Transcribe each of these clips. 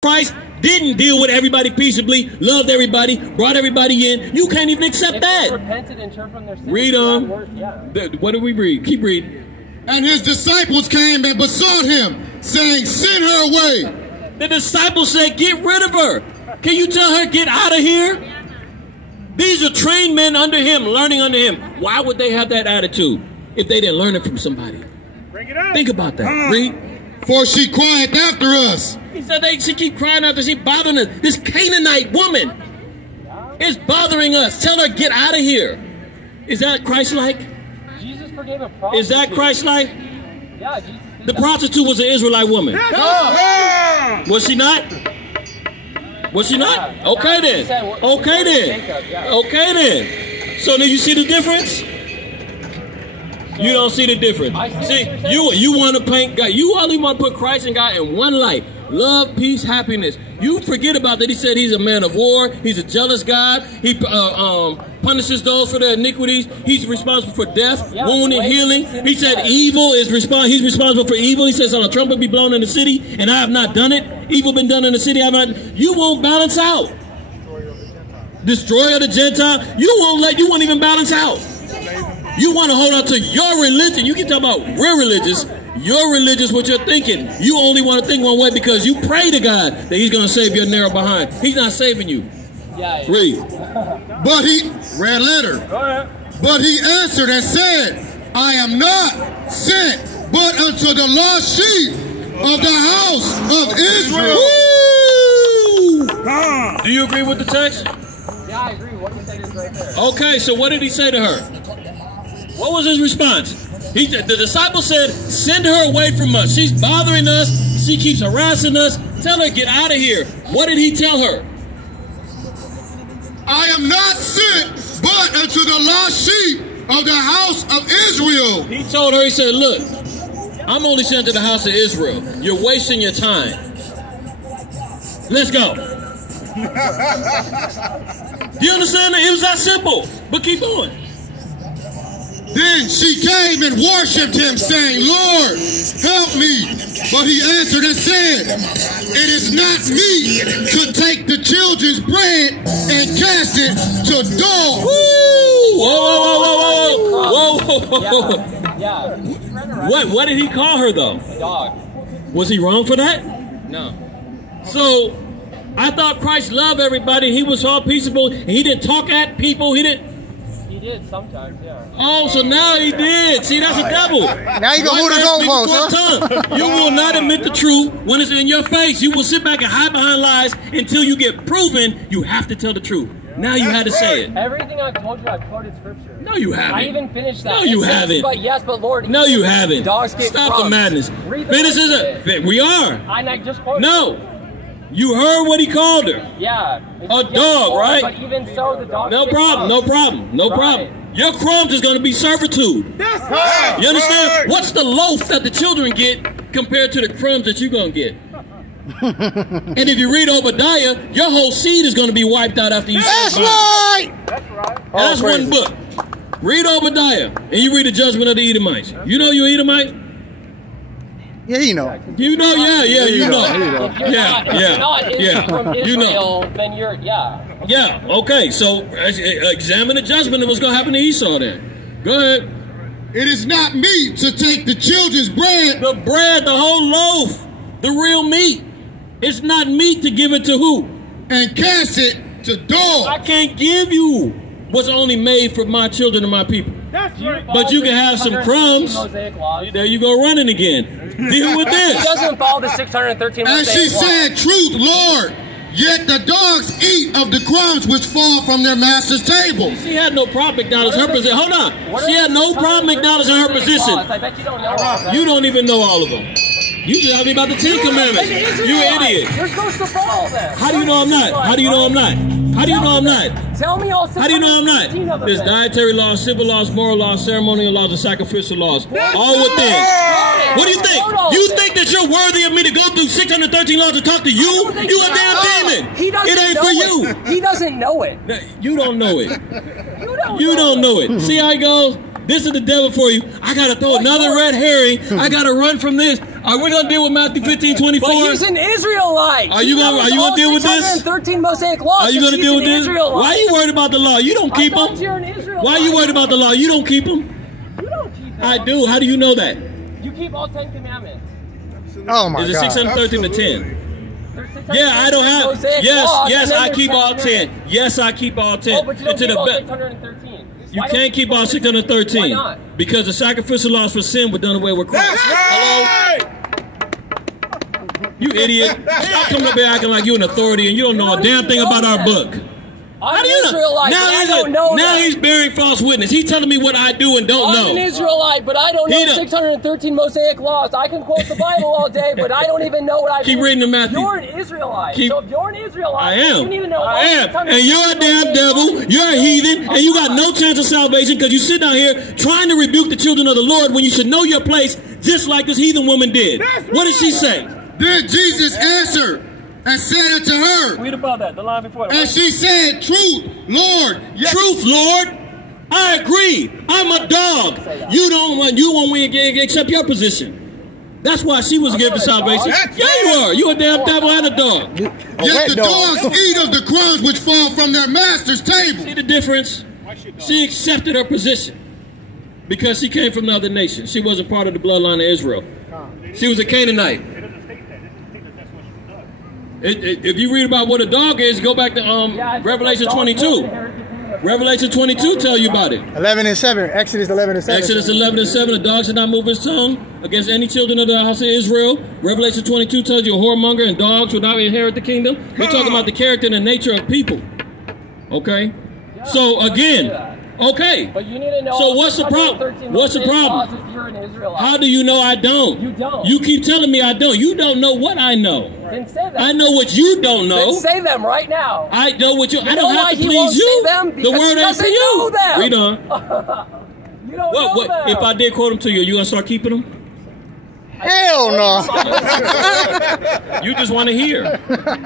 Christ didn't deal with everybody peaceably, loved everybody, brought everybody in. You can't even accept that. Repented and turned from their sins. Read on. What do we read? Keep reading. And his disciples came and besought him, saying, send her away. The disciples said, get rid of her. Can you tell her, get out of here? These are trained men under him, learning under him. Why would they have that attitude if they didn't learn it from somebody? Bring it up. Think about that. Read. For she cried after us. He said she keep crying after she bothering us. This Canaanite woman is bothering us. Tell her, get out of here. Is that Christ-like? Jesus forgave a prostitute. Is that Christ-like? Yeah, Jesus did The that. prostitute was an Israelite woman. Was she not? Was she not? Okay then. Okay then. Okay then. So then you see the difference? You don't see the difference. See, you want to paint God. You only want to put Christ and God in one light. Love, peace, happiness. You forget about that. He said he's a man of war. He's a jealous God. He punishes those for their iniquities. He's responsible for death, wounding, healing. He said evil is he's responsible for evil. He says, on a trumpet be blown in the city, and I have not done it. Evil been done in the city. I have not. You won't balance out. Destroyer of the Gentile. You won't even balance out. You want to hold on to your religion. You can talk about real religious. Your religious, what you're thinking. You only want to think one way because you pray to God that he's going to save your narrow behind. He's not saving you. Yeah. Read. But he, red letter. But he answered and said, I am not sent but unto the lost sheep of the house of Israel. Woo! Do you agree with the text? Yeah, I agree. What he said is right there. Okay, so what did he say to her? What was his response? The disciple said, send her away from us. She's bothering us. She keeps harassing us. Tell her, get out of here. What did he tell her? I am not sent but unto the lost sheep of the house of Israel. He told her, he said, look, I'm only sent to the house of Israel. You're wasting your time. Let's go. Do you understand that? It was that simple. But keep going. Then she came and worshipped him, saying, Lord, help me. But he answered and said, it is not meet to take the children's bread and cast it to dogs. Whoa. Yeah. What did he call her, though? Dog. Was he wrong for that? No. So, I thought Christ loved everybody. He was all peaceable. He didn't talk at people. He did sometimes, yeah. Oh, so now he did. See, that's a devil. Now you gonna move the goalpost, huh? You will not admit the truth when it's in your face. You will sit back and hide behind lies until you get proven you have to tell the truth. Now you had to say it. Everything I've told you, I've quoted scripture. No, you haven't. I even finished that. No, you haven't. But yes, but Lord. No, you haven't. Dogs get Stop the madness. Finish it. We are. I just quoted. No. You heard what he called her. Yeah. A dog, right? But even so, the dog. No problem. Your crumbs is going to be servitude. That's right. You understand? What's the loaf that the children get compared to the crumbs that you're going to get? And if you read Obadiah, your whole seed is going to be wiped out after you. That's right. That's one book. Read Obadiah, and you read the judgment of the Edomites. You know you're Edomite? Yeah, you know. You know, yeah, you know. If you're not from Israel, then you're, Yeah, okay, so examine the judgment of what's going to happen to Esau then. Go ahead. It is not meet to take the children's bread. The bread, the whole loaf, the real meat. It's not meat to give it to who? And cast it to dogs. I can't give you what's only made for my children and my people. That's right. But you can have some crumbs. There you go running again. Deal with this. He doesn't follow the 613 And Mosaic she law. said, truth, Lord. Yet the dogs eat of the crumbs which fall from their master's table. She had no problem acknowledging her position. Hold on. She had no problem acknowledging her position. I bet you don't know all of them. You don't even know all of them. You just talking about the 10 Commandments. You an idiot. You're supposed to follow them. How do you know I'm not? How do you know I'm not? How do you know I'm not? Tell me all. How do you know I'm not? There's dietary laws, civil laws, moral laws, ceremonial laws, and sacrificial laws. All within. What do you think? You think that you're worthy of me to go through 613 laws to talk to you? You a damn demon. It ain't for you. He doesn't know it. You don't know it. You don't know it. See how it goes? This is the devil for you. I got to throw another red herring. I got to run from this. Are we gonna deal with Matthew 15:24? But he's an Israelite. Are you gonna deal with this? 613 Mosaic laws. Are you gonna deal with this? Why are you worried about the law? You don't keep them. Why are you worried about the law? You don't keep them. You don't keep them. I do. How do you know that? You keep all 10 commandments. Oh my God. Is it 613 to 10? Yeah, I don't have. Yes, I keep all 10. Yes, I keep all 10. Oh, but you don't keep all 613. You can't keep all 613. Why not? Because the sacrificial laws for sin were done away with Christ. Hello? You idiot. Stop coming up here acting like you're an authority and you don't know a damn thing about our book. I'm an Israelite, but I don't know Now that. he's bearing false witness. He's telling me what I do and don't know. I'm an Israelite, but I don't know 613 Mosaic laws. I can quote the Bible all day, but I don't even know what I do. Keep reading the Matthew. You're an Israelite. So if you're an Israelite, I am. you need to know I am. And you're a damn devil. You're a heathen. And you got no chance of salvation because you sit down here trying to rebuke the children of the Lord when you should know your place just like this heathen woman did. What did she say? Then Jesus answered and said unto her, Read about that, the line before that. and she said, Truth, Lord. Yes. Truth, Lord. I agree. I'm a dog. You won't accept your position. That's why she was given salvation. Yeah, you are. You a damn devil and a dog. Yet the dogs eat of the crumbs which fall from their master's table. See the difference? She accepted her position because she came from another nation. She wasn't part of the bloodline of Israel. She was a Canaanite. If you read about what a dog is, go back to Revelation 22. Revelation 22 tell you about it. 11 and 7. Exodus 11 and 7. Exodus 11 and 7. The dog should not move his tongue against any children of the house of Israel. Revelation 22 tells you a whoremonger and dogs will not inherit the kingdom. We're talking about the character and the nature of people. Okay? So again, okay. But you need to know. So what's the problem? What's the problem? How do you know I don't? You don't. You keep telling me I don't. You don't know what I know. Then say them. I know what you don't know. Then say them right now. I know what you. I don't have to he please won't you. Say them The word ain't for you. Know them. Read on. You don't know them. If I did quote them to you, are you gonna start keeping them? Hell no. You just want to hear.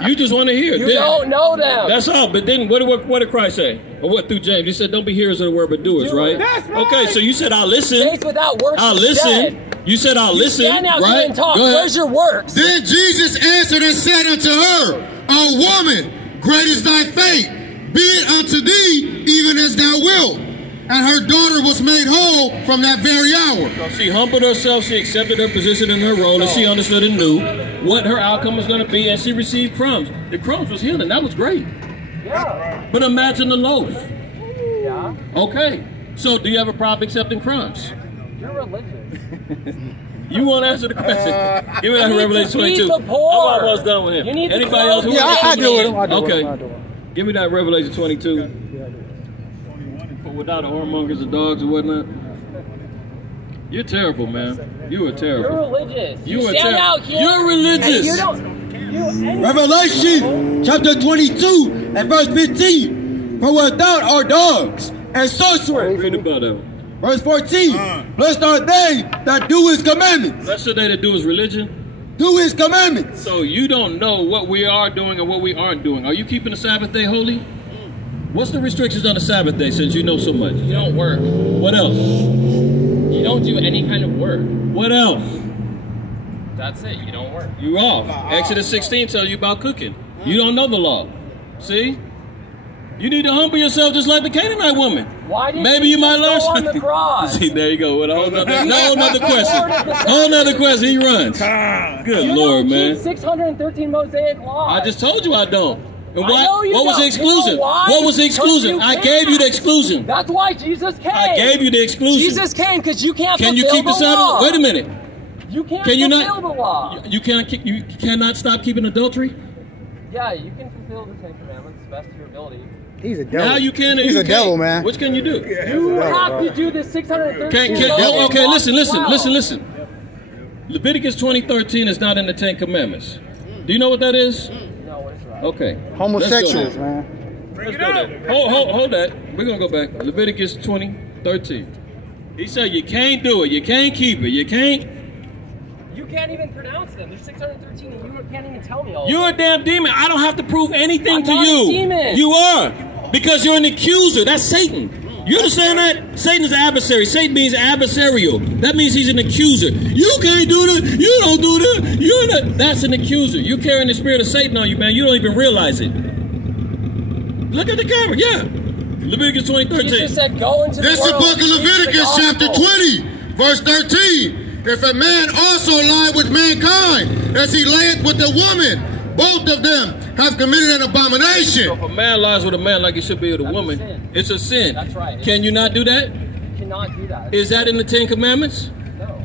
You just want to hear. You don't know them. That's all. But then what did Christ say? Or what through James? He said, "Don't be hearers of the word, but doers." Right? That's right. Okay. So you said, "I'll listen." Faith without works I'll is listen. dead. You said, "I'll listen." Stand out right? and talk. Go ahead. Where's your works? Then Jesus answered and said unto her, O woman, great is thy faith. Be it unto thee even as thou wilt. And her daughter was made whole from that very hour. So she humbled herself, she accepted her position in her role, and she understood and knew what her outcome was going to be, and she received crumbs. The crumbs was healing. That was great. Yeah. But imagine the loaf. Yeah. Okay. So do you have a problem accepting crumbs? You're religious. You won't answer the question. Give me that Revelation 22. The poor. I'm almost done with him. You need Anybody else? Yeah, I do with him. Okay. Give me that Revelation 22. Without the whoremongers and dogs and whatnot. You're terrible, man. You are terrible. You're religious. You are stand terrible. out here. You're religious. You don't. Revelation chapter 22 and verse 15. For without are dogs and sorcerers. Read about that one. Verse 14. Blessed are they that do his commandments. Blessed are they that do his religion. Do his commandments. So you don't know what we are doing and what we aren't doing. Are you keeping the Sabbath day holy? What's the restrictions on the Sabbath day since you know so much? You don't work. What else? You don't do any kind of work. What else? That's it. You don't work. You're off. Exodus 16 tells you about cooking. You don't know the law. See? You need to humble yourself just like the Canaanite woman. Why did Maybe you might learn go on something. the cross? See, there you go. With a whole nother question. Whole nother question. He runs. Good Lord, man. 613 Mosaic laws. I just told you I don't. And why, what was the don't. exclusion? You know why? What was the Because exclusion? you I can't. gave you the exclusion. That's why Jesus came. I gave you the exclusion. Jesus came because you can't Can you fulfill keep the the Sabbath? law. Wait a minute. You can't Can you fulfill not? the law. You cannot stop keeping adultery. Yeah, you can fulfill the Ten Commandments to the best of your ability. He's a devil. Now you can. He's a devil, man. Which can you do? You have to do the 613 Okay, listen. laws. Leviticus 20:13 is not in the Ten Commandments. Do you know what that is? No, what is that? Okay. Homosexuals, man. Let's go there. Hold that. We're going to go back. Leviticus 20:13. He said you can't do it. You can't keep it. You can't. You can't even pronounce them. There's 613 and you can't even tell me all You're of a damn demon. I don't have to prove anything I'm to not you. a demon. You are. Because you're an accuser. That's Satan. You understand that? Satan is an adversary. Satan means adversarial. That means he's an accuser. You can't do that. You don't do that. You're not. That's an accuser. You're carrying the spirit of Satan on you, man. You don't even realize it. Look at the camera. Yeah. Leviticus 20:13. Jesus said, go into the world. This is the book of Leviticus chapter 20, verse 13. If a man also lie with mankind, as he layeth with a woman, both of them have committed an abomination. So if a man lies with a man like he should be with a woman, it's a sin. That's right. Can you not do that? You cannot do that. Is that in the 10 Commandments? No.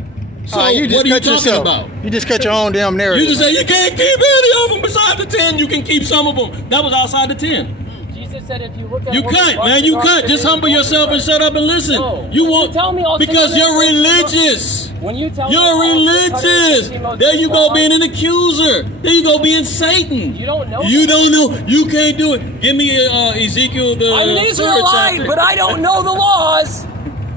So you what are you cut talking yourself. about? You just cut your own damn narrative. You just say you can't keep any of them besides the 10. You can keep some of them. That was outside the 10. Jesus said if you look at You cut, man. You cut. Just humble yourself and shut up and listen. No. You When won't you tell me all because you're 613 religious. When you tell me You're all religious. 613 There you go laws, being an accuser. There you go being Satan. You don't know. You don't know. You can't do it. Give me Ezekiel the I'm an 3rd Israelite, chapter. but I don't know the laws.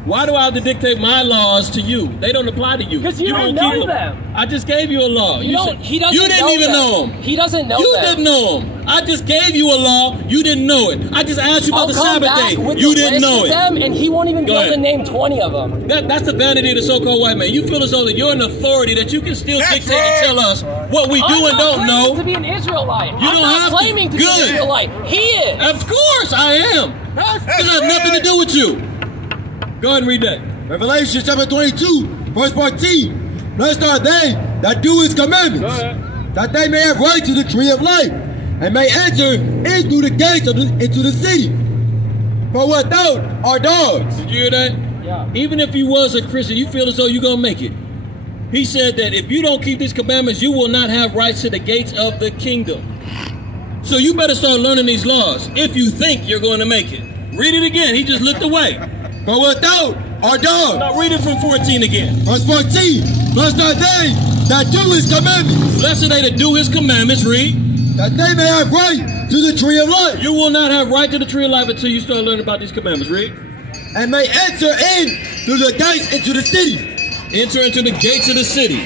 Why do I have to dictate my laws to you? They don't apply to you. 'Cause you don't keep know them. I just gave you a law. You don't. said- He doesn't. You didn't know even them. know them. He doesn't know You them. didn't know them. I just gave you a law. You didn't know it. I just asked you about I'll the come Sabbath back day. with You the didn't list know of it. them, and he won't even be able ahead. to name 20 of them. That's the vanity of the so-called white man. You feel as though that you're an authority that you can still dictate and tell us what we do I'm and not don't claiming know. to be an Israelite. You I'm don't not have to. claiming to be Good. an Israelite. He is. Of course I am. This has nothing to do with you. Go ahead and read that. Revelation chapter 22, verse 14. Blessed are they that do his commandments, that they may have right to the tree of life, and may enter in through the gates into the city. For without are dogs. Did you hear that? Yeah. Even if you was a Christian, you feel as though you're going to make it. He said that if you don't keep these commandments, you will not have rights to the gates of the kingdom. So you better start learning these laws if you think you're going to make it. Read it again. He just looked away. For without are dogs. Now read it from 14 again. Verse 14. Blessed are they that do his commandments, Blessed are they that do his commandments. Read. that they may have right to the tree of life, You will not have right to the tree of life until you start learning about these commandments. Read. and may enter in through the gates into the city. Enter into the gates of the city.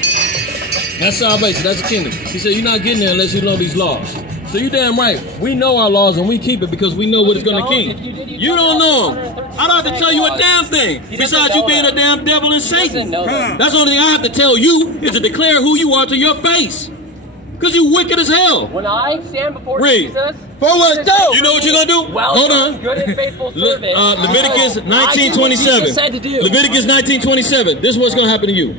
That's salvation. That's the kingdom. He said you're not getting there unless you know these laws. So you damn right. We know our laws and we keep it because we know what it's going to keep. You don't know them. I don't have to tell you a damn thing. Besides you being a damn devil and Satan. That's the only thing I have to tell you is to declare who you are to your face. Because you wicked as hell. When I stand before Read. Jesus, Forward, You know what you're going to do? well Hold done, on. good and faithful servant. Leviticus I do what Jesus 19:27. said to do. Leviticus 19:27. This is what's going to happen to you.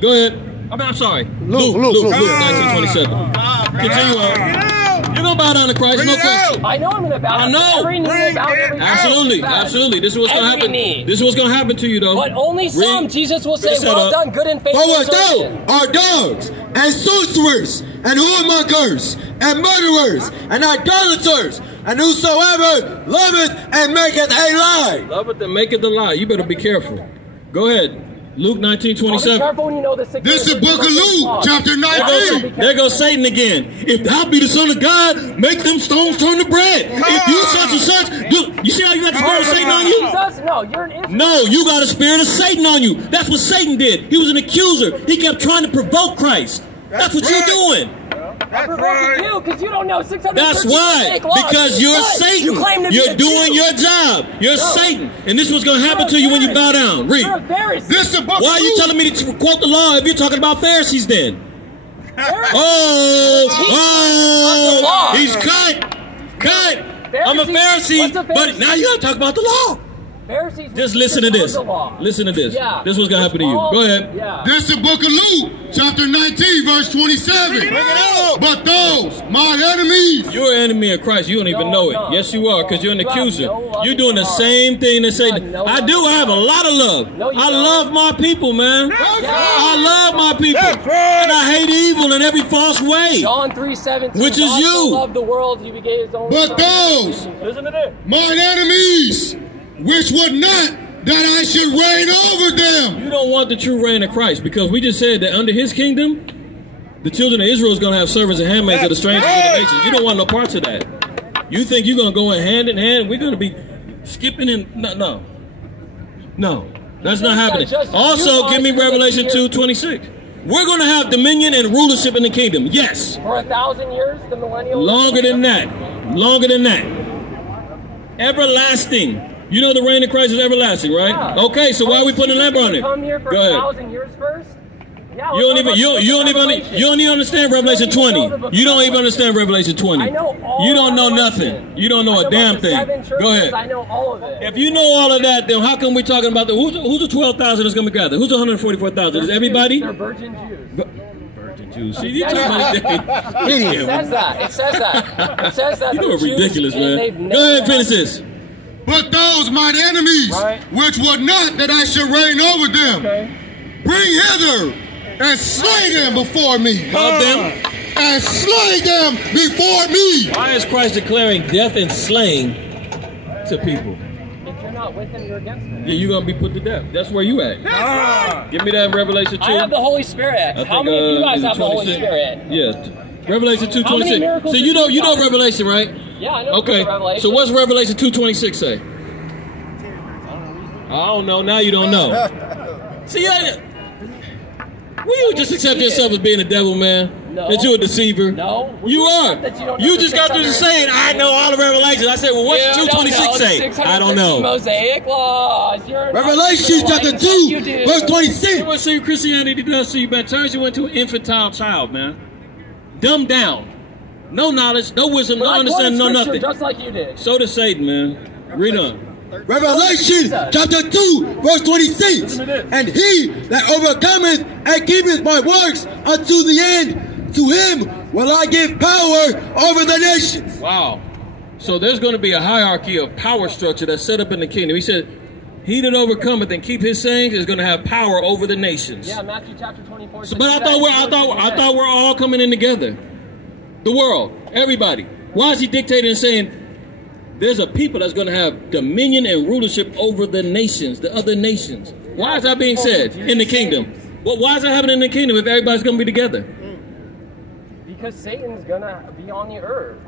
Go ahead. I'm sorry. Luke 19:27. Continue on. You're going to bow down to Christ, no question. I know I'm going to bow. I know. Every knee will bow, every Absolutely, tongue will confess. absolutely. This is what's going to Every happen. knee. This is what's going to happen to you, though. But only some Read. Jesus will say, Finish that well up. done, good and faithful For servant. without are dogs, and sorcerers, and whoremongers, and murderers, and idolaters, and whosoever loveth and maketh a lie. Love it, then make it the lie. You better be careful. Go ahead. Luke Well, be 19:27. careful when you know the This is the book of Luke, chapter 19. There goes Satan again. If thou be the Son of God, make them stones turn to bread. If you such and such, do you see how you got the spirit of Satan on you? Jesus? No, you're an Israelite. No, you got a spirit of Satan on you. That's what Satan did. He was an accuser. He kept trying to provoke Christ. That's what you're doing. I'm provoking you because you don't know 613 That's why. fake laws. Because you're But Satan. You claim to be You're a doing Jew. your job. You're No. Satan. And this is what's going to happen to you when you bow down. Read. You're a Pharisee. This is the book Why are of you Luke. telling me to quote the law if you're talking about Pharisees then? Pharisee. Oh, he's cut. I'm a Pharisee, What's a but Pharisee? now you got to talk about the law. Pharisees Just listen to know this. the law. Listen to this. Yeah. This is what's going to happen to you. Go ahead. Yeah. This is the book of Luke, chapter 19, verse 27. But those, my enemies, You're an enemy of Christ. You don't even know it. Yes, you are, because you're an accuser. You're doing the same thing that Satan. I do. I have a lot of love. I love my people, man. I love my people. And I hate evil in every false way. John 3:17. Which is God you. so loved the world, he gave his only but Son. those, Listen to this. mine enemies, which would not that I should reign over them. You don't want the true reign of Christ, because we just said that under his kingdom, the children of Israel is going to have servants and handmaids of the strangers of the nations. You don't want no parts of that. You think you're going to go in hand in hand? We're going to be skipping in. No. That's not happening. Also, give me Revelation 2:26. We're going to have dominion and rulership in the kingdom. Yes. For 1,000 years, the millennial. Longer than that. Longer than that. Everlasting. You know the reign of Christ is everlasting, right? Yeah. Okay, so why are we putting a lamp on it? Come here for Go ahead. 1,000 years first? Yeah, You don't even understand Revelation 20. You don't even understand Revelation 20. I know all You don't know Revelation. nothing. You don't know a damn thing. Go ahead. I know all of it. If you know all of that, then how come we're talking about who's the 12,000 that's going to be gathered? Who's the 144,000? Is everybody? They're virgin Jews. Virgin Jews. See, you talking about It says that. It says that. It says that. You know they're it's ridiculous, Jews and they've man. never Go ahead, had- finish this. But those mine enemies, which would not that I should reign over them, bring hither and slay them before me. Of them? And slay them before me. Why is Christ declaring death and slaying to people? If you're not with them, you're against them. Yeah, you're going to be put to death. That's where you at. Give me that in Revelation 2. I have the Holy Spirit. How many of you guys have the Holy Spirit? Yes. Revelation 2:26. miracles So did you know you got? Revelation, right? Yeah, I know. Okay. Revelation. So what's Revelation 2:26 say? I don't know. Now you don't know. See, will you just accept yourself as being a devil, man? No. That you're a deceiver? No. You are. That you don't You know just the got through 600. saying, I know all the Revelations. I said, well, what's 2:26 say? I don't know. Mosaic laws. Revelation chapter 2, verse 26. You want to see what Christianity does to you, man? Turns you into an infantile child, man. Dumbed down. No knowledge, no wisdom, no understanding, no nothing. Just like you did. So does Satan, man. Read on. Revelation chapter 2, verse 26. And he that overcometh and keepeth my works unto the end, to him will I give power over the nations. Wow. So there's going to be a hierarchy of power structure that's set up in the kingdom. He said, he that overcometh and keep his sayings is going to have power over the nations. Yeah, Matthew chapter 24. So, but I thought we're all coming in together. The world, everybody. Why is he dictating and saying there's a people that's going to have dominion and rulership over the nations, the other nations? Why is that being said in the kingdom? Well, why is that happening in the kingdom if everybody's going to be together? Because Satan's going to be on the earth.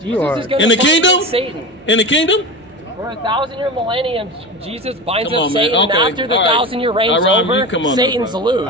Jesus is going to in the kingdom? Satan. In the kingdom? For 1,000-year millennium, Jesus binds Come up on, man. Satan, and Okay. after the All right. 1,000-year reign's All right, over, you come on, Satan's bro. loose.